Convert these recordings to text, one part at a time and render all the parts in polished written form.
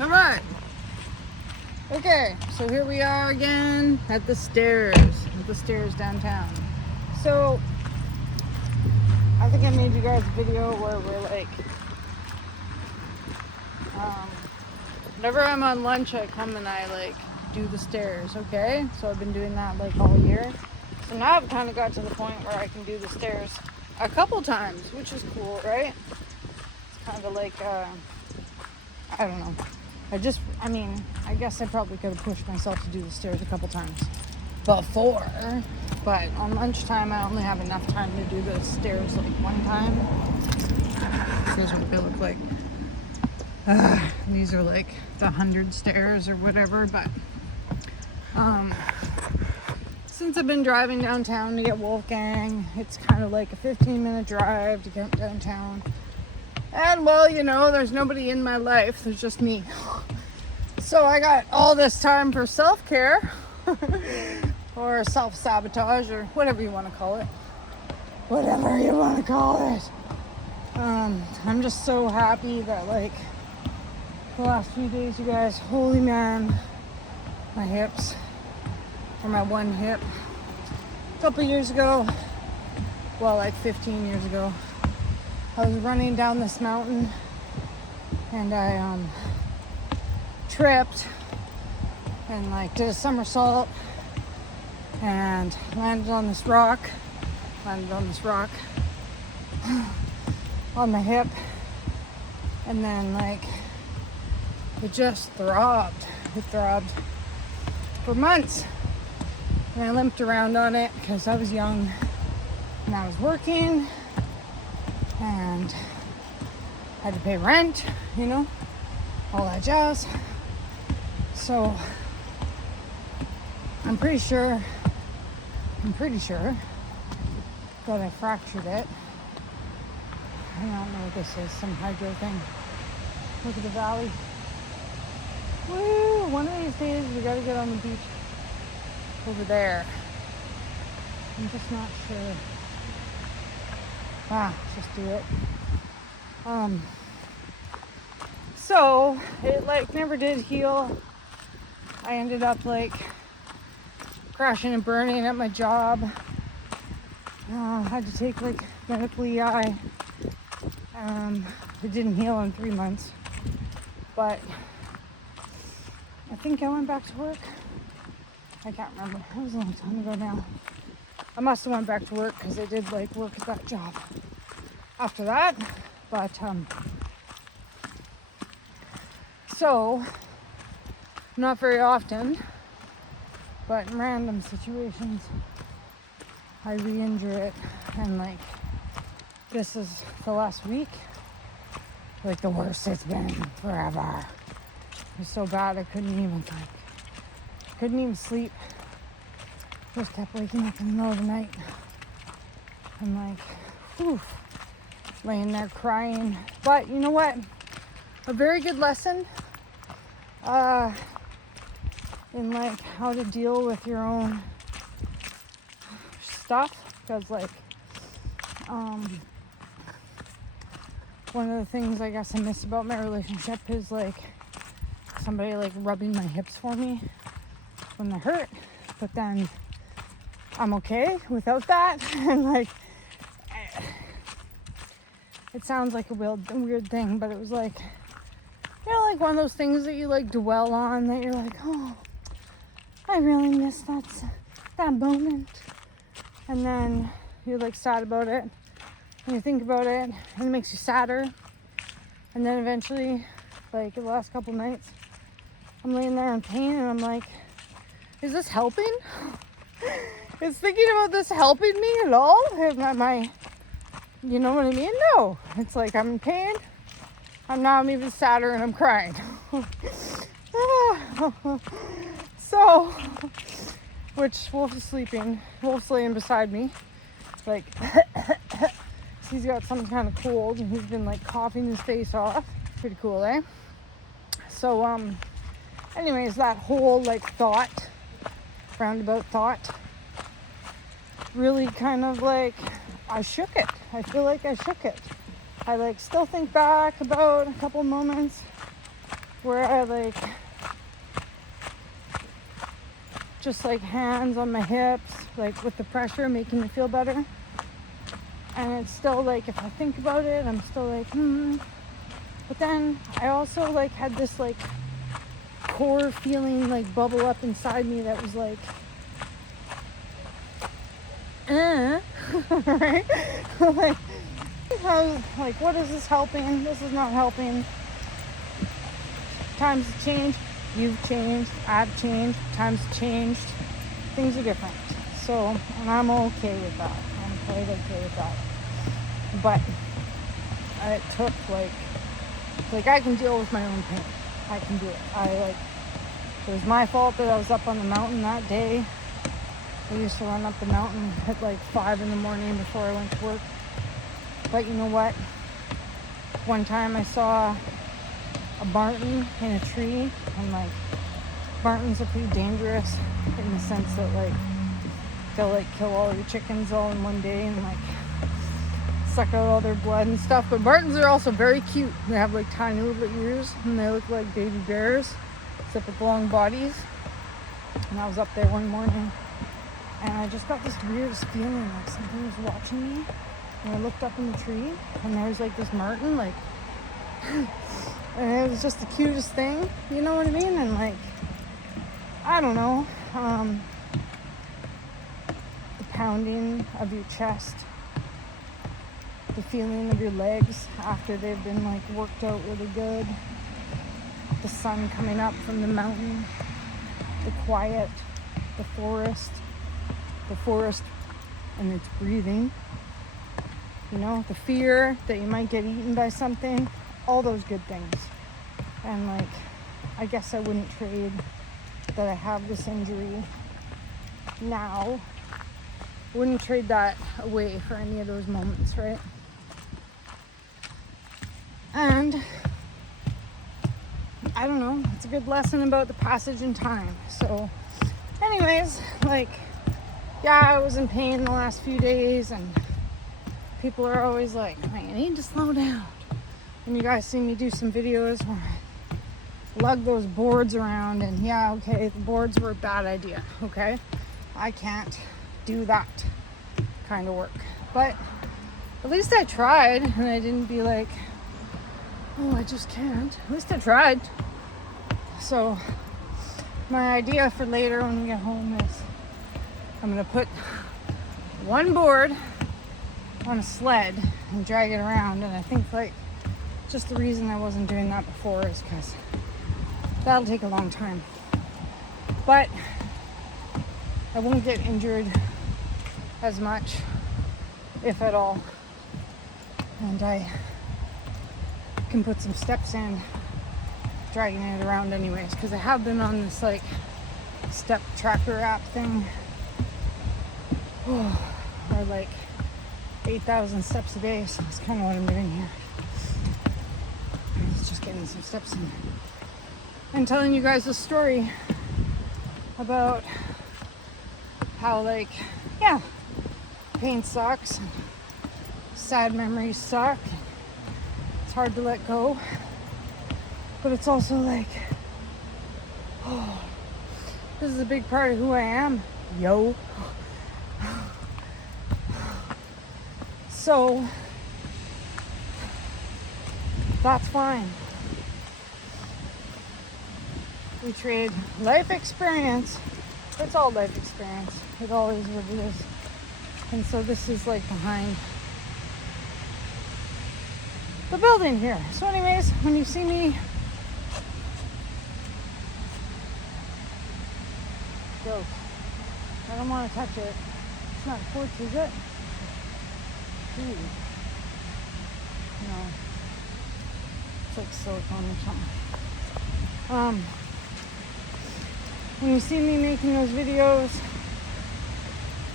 All right. Okay, so here we are again at the stairs downtown. So, I think I made you guys a video where we're like, whenever I'm on lunch, I come and I like do the stairs, okay? So I've been doing that like all year. So now I've kind of got to the point where I can do the stairs a couple times, which is cool, right? It's kind of like, I don't know. I guess I probably could have pushed myself to do the stairs a couple times before, but on lunchtime I only have enough time to do the stairs like one time. Here's what they look like. These are like the 100 stairs or whatever, but since I've been driving downtown to get Wolfgang, it's kind of like a 15-minute drive to get downtown. And well, there's nobody in my life, there's just me. So I got all this time for self-care or self-sabotage or whatever you want to call it. I'm just so happy that like the last few days, you guys, holy man, my hips, or my one hip, a couple years ago, well, like 15 years ago, I was running down this mountain and I tripped and like did a somersault and landed on this rock on my hip, and then like it just throbbed. It throbbed for months, and I limped around on it because I was young and I was working and had to pay rent, all that jazz. So I'm pretty sure that I fractured it. I don't know what this is, some hydro thing. Look at the valley. Woo! One of these days we gotta get on the beach over there. I'm just not sure. Just do it. So it like never did heal. I ended up like crashing and burning at my job. Had to take like medical EI. It didn't heal in 3 months, but I think I went back to work. I can't remember. It was a long time ago now. I must have went back to work because I did like work at that job after that. But so not very often, but in random situations I re-injure it, and like this is the last week, like the worst it's been forever. It was so bad I couldn't even sleep. Just kept waking up in the middle of the night and like laying there crying. But you know what? A very good lesson in like how to deal with your own stuff, because like one of the things I guess I miss about my relationship is like somebody like rubbing my hips for me when they hurt, but then I'm okay without that. And like it sounds like a weird thing, but it was like, like one of those things that you like dwell on, that you're like, oh, I really miss that moment. And then you're like sad about it, and you think about it, and it makes you sadder. And then eventually, like the last couple nights, I'm laying there in pain, and I'm like, is this helping? Is thinking about this helping me at all? Am I, you know what I mean? No. It's like I'm in pain. I'm even sadder, and I'm crying. So, which Wolf is sleeping. Wolf's laying beside me. Like, he's got some kind of cold, and he's been like coughing his face off. Pretty cool, eh? So, anyways, that whole like roundabout thought, really kind of like, I shook it. I feel like I shook it. I like still think back about a couple moments where I like just like hands on my hips, like with the pressure making me feel better. And it's still like, if I think about it, I'm still like, But then I also like had this like core feeling like bubble up inside me that was like, right? like, what is this helping? This is not helping. Times have changed. You've changed. I've changed. Times have changed. Things are different. So, and I'm okay with that. I'm quite okay with that. But it took like I can deal with my own pain. I can do it. It was my fault that I was up on the mountain that day. I used to run up the mountain at like 5 a.m. before I went to work. But you know what? One time I saw a marten in a tree, and like martens are pretty dangerous in the sense that like they'll like kill all your chickens all in one day and like suck out all their blood and stuff. But martens are also very cute. They have like tiny little ears and they look like baby bears except with long bodies. And I was up there one morning and I just got this weirdest feeling like something was watching me. And I looked up in the tree and there was like this marten, like and it was just the cutest thing, you know what I mean? And like, I don't know, the pounding of your chest, the feeling of your legs after they've been like worked out really good, the sun coming up from the mountain, the quiet, the forest and its breathing, you know, the fear that you might get eaten by something, all those good things. And like, I guess I wouldn't trade that I have this injury now. Wouldn't trade that away for any of those moments, right? And I don't know, it's a good lesson about the passage in time. So anyways, like, yeah, I was in pain the last few days and people are always like, you need to slow down. And you guys see me do some videos where I lug those boards around, and yeah, okay, the boards were a bad idea, okay? I can't do that kind of work. But at least I tried, and I didn't be like, oh, I just can't. At least I tried. So my idea for later when we get home is I'm gonna put one board on a sled and drag it around. And I think like just the reason I wasn't doing that before is because that'll take a long time. But I won't get injured as much, if at all. And I can put some steps in, dragging it around anyways, because I have been on this like step tracker app thing, or like 8,000 steps a day. So that's kind of what I'm doing here. It's just getting some steps in and telling you guys a story about how, like, yeah, pain sucks, sad memories suck, it's hard to let go, but it's also like, oh, this is a big part of who I am, yo. So that's fine. We trade life experience. It's all life experience. It all is what it is. And so this is like behind the building here. So anyways, when you see me go, I don't want to touch it. It's not quartz, is it? Ooh. No. It's like silicone or something. When you see me making those videos,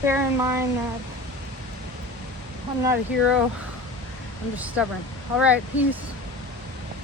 bear in mind that I'm not a hero. I'm just stubborn. All right, peace.